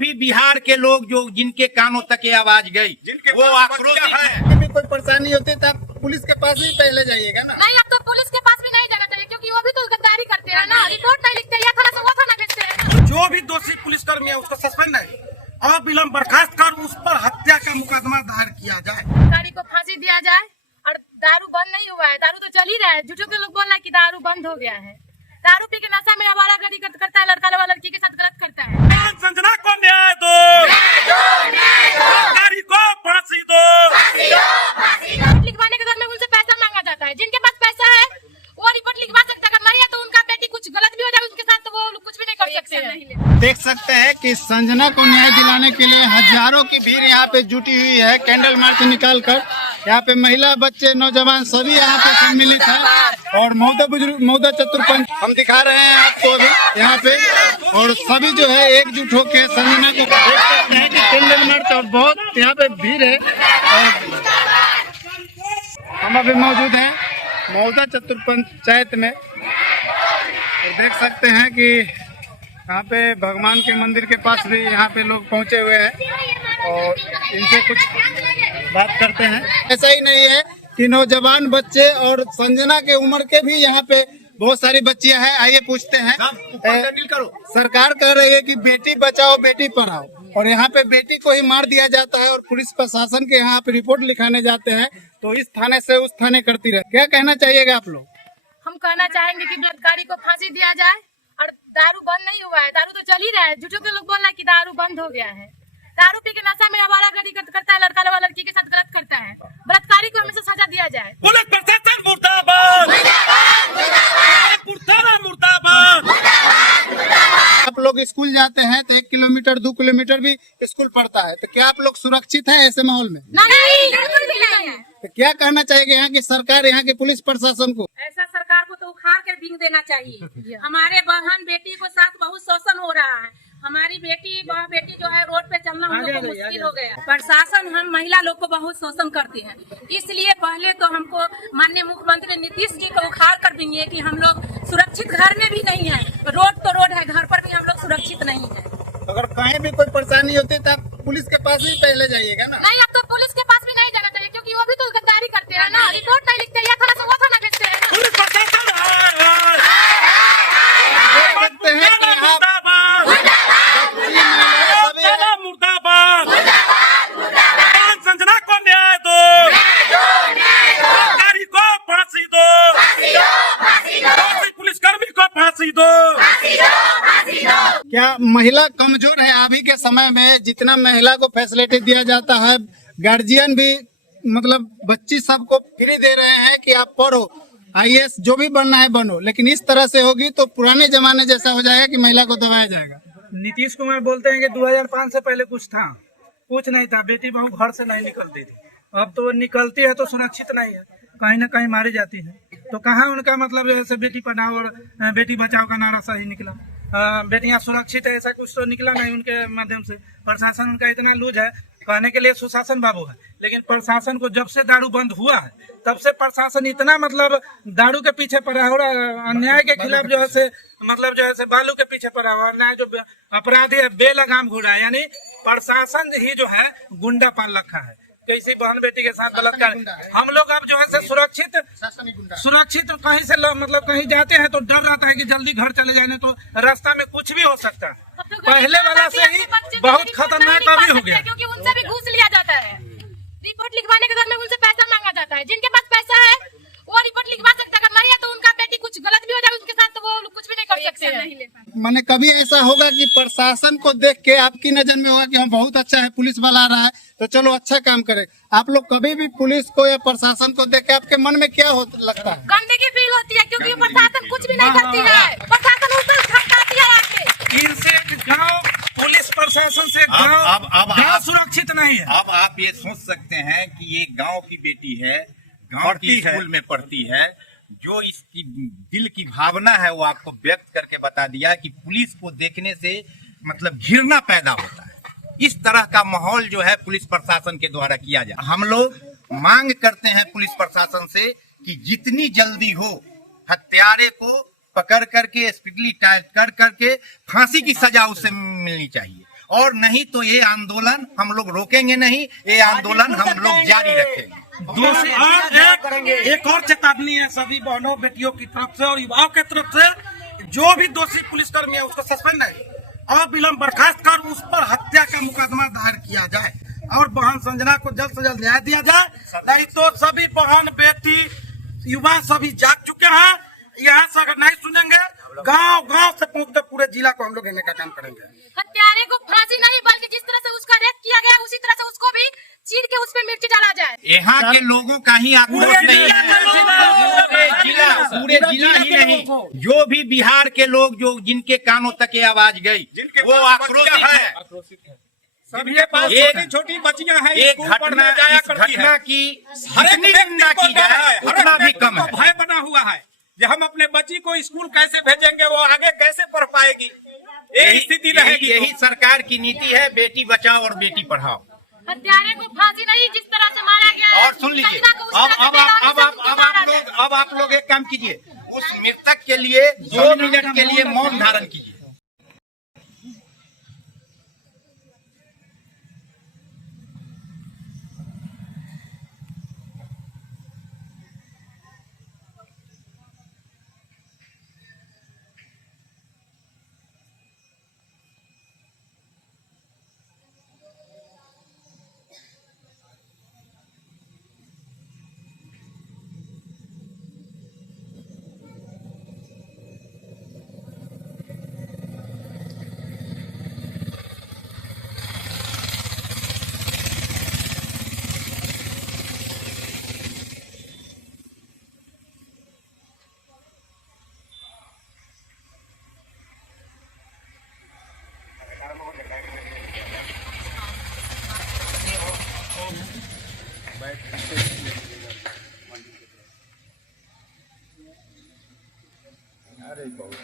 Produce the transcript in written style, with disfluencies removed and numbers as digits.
भी बिहार के लोग जो जिनके कानों तक ये आवाज गई वो आक्रोशित है। भी कोई परेशानी होती है तो आप पुलिस के पास ही पहले जाइएगा ना। नहीं, अब तो पुलिस के पास भी नहीं जाना चाहिए क्योंकि वो भी तो गद्दारी करते हैं ना, रिपोर्ट नहीं लिखते, या थाना से वो थाना भेजते हैं। जो भी दोषी पुलिसकर्मी है उसको सस्पेंड है और विलम्ब बर्खास्त कर उस पर हत्या का मुकदमा दायर किया जाए। गाड़ी को फांसी दिया जाए। और दारू बंद नहीं हुआ है, दारू तो चल ही रहा है। झूठों के लोग बोल रहे हैं कि दारू बंद हो गया है। दारू पी के नशा में आवारागर्दी करता है, लड़का लड़की के साथ गलत करता है। संजना को न्याय दो, गाड़ी को फांसी दो। रिपोर्ट लिखवाने के दौरान उनसे पैसा मांगा जाता है। जिनके पास पैसा है वो रिपोर्ट लिखवा सकता है। अगर नहीं है तो उनका बेटी कुछ गलत भी हो जाए उसके साथ तो वो कुछ भी नहीं कर सकते हैं। देख सकते हैं कि संजना को न्याय दिलाने के लिए हजारों की भीड़ यहाँ पे जुटी हुई है। कैंडल मार्च निकाल कर यहाँ पे महिला, बच्चे, नौजवान सभी यहाँ पे सम्मिलित हैं और मौदा चतुर्पंच हम दिखा रहे हैं आपको अभी यहाँ पे। और सभी जो है एकजुट होकर संजना को देख सकते हैं कि कैंडल मार्च और बहुत यहाँ पे भीड़ है। और हम अभी मौजूद हैं मौदा चतुर्पंचायत में और देख सकते हैं कि यहाँ पे भगवान के मंदिर के पास भी यहाँ पे लोग पहुँचे हुए हैं और इनसे कुछ बात करते हैं। ऐसा ही नहीं है कि नौजवान बच्चे और संजना के उम्र के भी यहाँ पे बहुत सारी बच्चियां हैं। आइए पूछते हैं। सरकार कह रही है कि बेटी बचाओ बेटी पढ़ाओ और यहाँ पे बेटी को ही मार दिया जाता है और पुलिस प्रशासन के यहाँ पे रिपोर्ट लिखाने जाते हैं तो इस थाने से उस थाने करती रहे। क्या कहना चाहिएगा आप लोग? हम कहना चाहेंगे कि बलात्कारी को फांसी दिया जाए। और दारू बंद नहीं हुआ है, दारू तो चल ही रहा है। झूठों के लोग बोल रहे हैं कि दारू बंद हो गया है। दारू पी के नशा में आवारागर्दी करता है, लड़का लड़की के साथ गलत करता है। बलात्कारी को हमेशा सजा दिया जाए। पुलिस प्रशासन मुर्दाबाद, मुर्दाबाद। आप लोग स्कूल जाते हैं तो 1 किलोमीटर 2 किलोमीटर भी स्कूल पड़ता है तो क्या आप लोग सुरक्षित हैं ऐसे माहौल में? नहीं, बिल्कुल भी नहीं है। तो क्या कहना चाहिए यहाँ की सरकार, यहाँ के पुलिस प्रशासन को? ऐसा सरकार को तो उखाड़ कर बिंग देना चाहिए। हमारे बहन बेटी को साथ बहुत शोषण हो रहा है। हमारी बेटी जो है रोड पे चलना हम लोग को मुश्किल हो गया। प्रशासन हम महिला लोग को बहुत शोषण करते हैं, इसलिए पहले तो हमको माननीय मुख्यमंत्री नीतीश जी को उखाड़ कर देंगे कि हम लोग सुरक्षित घर में भी नहीं है। रोड तो रोड है, घर पर भी हम लोग सुरक्षित नहीं है। अगर कहीं भी कोई परेशानी होती है तो आप पुलिस के पास ही पहले जाइएगा ना। नहीं, अब तो पुलिस के पास भी नहीं जाना चाहिए क्योंकि वो भी तो गद्दारी करते हैं ना, रिपोर्ट नहीं लिखते, या थाना से वो थाना भेजते हैं। पुलिस प्रशासन संजना को न्याय दो, गाड़ी को फांसी दो, पुलिसकर्मी को फांसी दो। क्या महिला कमजोर है? अभी के समय में जितना महिला को फैसिलिटी दिया जाता है, गार्जियन भी मतलब बच्ची सबको फ्री दे रहे हैं कि आप पढ़ो, IAS जो भी बनना है बनो, लेकिन इस तरह से होगी तो पुराने जमाने जैसा हो जाएगा कि महिला को दबाया जाएगा। नीतीश कुमार बोलते हैं कि 2005 से पहले कुछ नहीं था, बेटी बहू घर से नहीं निकलती थी। अब तो निकलती है तो सुरक्षित नहीं है, कहीं ना कहीं मारी जाती है। तो कहाँ उनका मतलब जैसे बेटी पढ़ाओ और बेटी बचाओ का नारा सही निकला? बेटियां सुरक्षित है ऐसा कुछ तो निकला नहीं उनके माध्यम से। प्रशासन उनका इतना लूज है, कहने के लिए सुशासन बाबू है, लेकिन प्रशासन को जब से दारू बंद हुआ है तब से प्रशासन इतना मतलब दारू के पीछे पड़ा है और अन्याय के खिलाफ जो है बालू के पीछे पड़ा हुआ। अन्याय जो अपराधी है बेलगाम घूरा है, यानी प्रशासन ही जो है गुंडा पाल रखा है। किसी बहन बेटी के साथ बलात्कार। हम लोग अब जो है सुरक्षित कहीं से मतलब कहीं जाते हैं तो डर रहता है कि जल्दी घर चले जाने, तो रास्ता में कुछ भी हो सकता है। पहले वाला से ही बहुत खतरनाक अभी हो गया क्योंकि उनसे भी घूस लिया जाता है। रिपोर्ट लिखवाने के दौरान उनसे पैसा मांगा जाता है। जिनके पास पैसा है वो रिपोर्ट लिखवा सकता है, अगर नहीं है तो उनका बेटी कुछ गलत भी हो जाए उसके साथ तो वो कुछ भी नहीं कर सकते हैं। मैंने कभी ऐसा होगा कि प्रशासन को देख के आपकी नजर में होगा कि हम बहुत अच्छा है, पुलिस वाला आ रहा है तो चलो अच्छा काम करे। आप लोग कभी भी पुलिस को या प्रशासन को देख के आपके मन में क्या लगता है? गंदगी फील होती है क्योंकि प्रशासन कुछ भी नहीं करती है। प्रशासन ऊपर खटकाती है आके। इनसे गाँव पुलिस प्रशासन से गाँव सुरक्षित नहीं है। अब आप ये सोच सकते हैं कि ये गांव की बेटी है, गांव की स्कूल में पढ़ती है, जो इसकी दिल की भावना है वो आपको व्यक्त करके बता दिया कि पुलिस को देखने से मतलब घृणा पैदा होता है। इस तरह का माहौल जो है पुलिस प्रशासन के द्वारा किया जाए। हम लोग मांग करते हैं पुलिस प्रशासन से कि जितनी जल्दी हो हत्यारे को पकड़ करके स्पीडली टाइट कर करके फांसी की सजा उसे मिलनी चाहिए और नहीं तो ये आंदोलन हम लोग रोकेंगे नहीं, ये आंदोलन हम लोग जारी रखेंगे। दोषी और एक और चेतावनी है सभी बहनों बेटियों की तरफ से और युवाओं की तरफ से, जो भी दोषी पुलिसकर्मी है उसको सस्पेंड है और विलम्ब बर्खास्त कर उस पर हत्या का मुकदमा दायर किया जाए और बहन संजना को जल्द से जल्द न्याय दिया जाए। नहीं तो सभी बहन बेटी युवा सभी जाग चुके हैं, यहाँ से अगर नहीं सुनेंगे गांव गांव से पहुंच कर पूरे जिला को हम लोग लेने का काम करेंगे। हत्यारे को फांसी नहीं बल्कि जिस तरह से उसका रेप किया गया उसी तरह से उसको भी चीर के उस पे मिर्ची डाला जाए। यहाँ के लोगों का ही आक्रोश नहीं है, पूरे जिला ही नहीं, जो भी बिहार के लोग जो जिनके कानों तक ये आवाज गई वो आक्रोशित है। सभी के पास छोटी छोटी बच्चियां हैं, एक घटना की जितनी निंदा की जाए उतना भी कम है। भय बना हुआ है कि हम अपने बच्ची को स्कूल कैसे भेजेंगे, वो आगे कैसे पढ़ पाएगी, यही स्थिति रहेगी। यही सरकार की नीति है, बेटी बचाओ और बेटी पढ़ाओ। हत्यारे को फांसी नहीं जिस तरह से मारा गया है, और सुन लीजिए, अब आप लोग एक काम कीजिए, उस मृतक के लिए 2 मिनट के लिए मौन धारण कीजिए। अरे बहुत